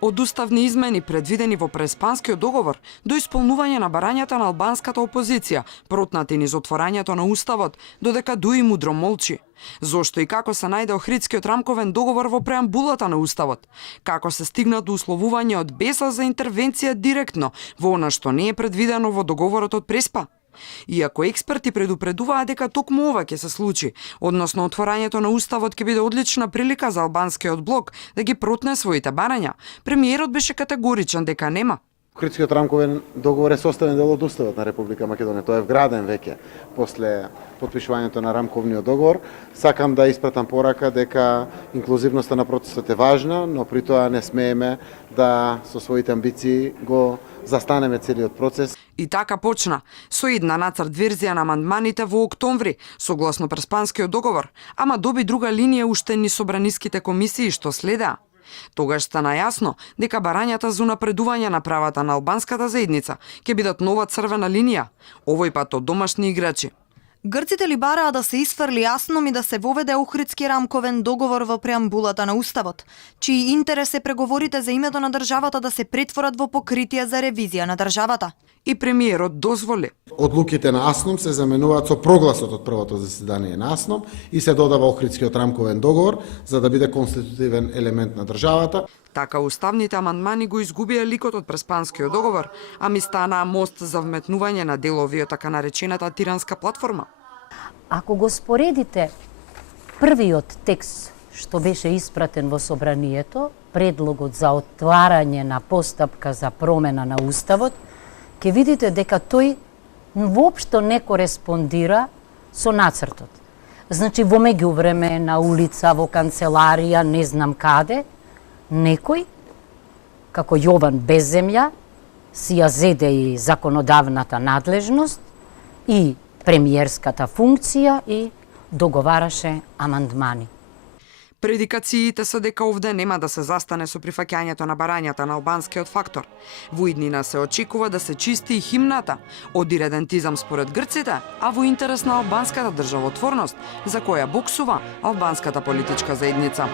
Од уставни измени предвидени во Преспанскиот договор до исполнување на барањата на албанската опозиција, протнати низ отворањето на уставот, додека Дуи мудро молчи. Зошто и како се најде Охридскиот рамковен договор во преамбулата на уставот? Како се стигна до условување од беса за интервенција директно во она што не е предвидено во договорот од Преспа? Иако експерти предупредуваат дека токму ова ќе се случи, односно отворањето на уставот ќе биде одлична прилика за албанскиот блок да ги протне своите барања, премиерот беше категоричен дека нема. Охридскиот рамковен договор е составен дел од уставот на Република Македонија. Тој е вграден веќе после потпишувањето на рамковниот договор. Сакам да испратам порака дека инклузивноста на процесот е важна, но при тоа не смееме да со своите амбиции го застанеме целиот процес. И така почна, со една нацрт верзија на амандманите во октомври, согласно Преспанскиот договор, ама доби друга линија уште низ собраниските комисии што следеа. Тогаш стана јасно дека барањата за унапредување на правата на албанската заедница ќе бидат нова црвена линија, овој пат од домашни играчи. Грците ли бараа да се исфрли јасном и да се воведе Охридски рамковен договор во преамбулата на уставот, чиј интерес е преговорите за името на државата да се претворат во покритие за ревизија на државата. И премиерот дозволи. Одлуките на АСНОМ се заменуваат со прогласот од првото заседание на АСНОМ и се додава Охридскиот рамковен договор за да биде конститутивен елемент на државата. Така уставните амандмани го изгубија ликот од Преспанскиот договор, а ми станаа мост за вметнување на делови од така наречената тиранска платформа. Ако го споредите првиот текст што беше испратен во собранието, предлогот за отварање на постапка за промена на уставот, ќе видите дека тој воопшто не кореспондира со нацртот. Значи, во меѓувреме на улица, во канцеларија, не знам каде, некој, како Јован Безземја, си ја зеде и законодавната надлежност и премиерската функција и договараше амандмани. Предикациите се дека овде нема да се застане со прифаќањето на барањата на албанскиот фактор. Во иднина се очекува да се чисти и химната од иредентизам според грците, а во интерес на албанската државотворност, за која боксува албанската политичка заедница.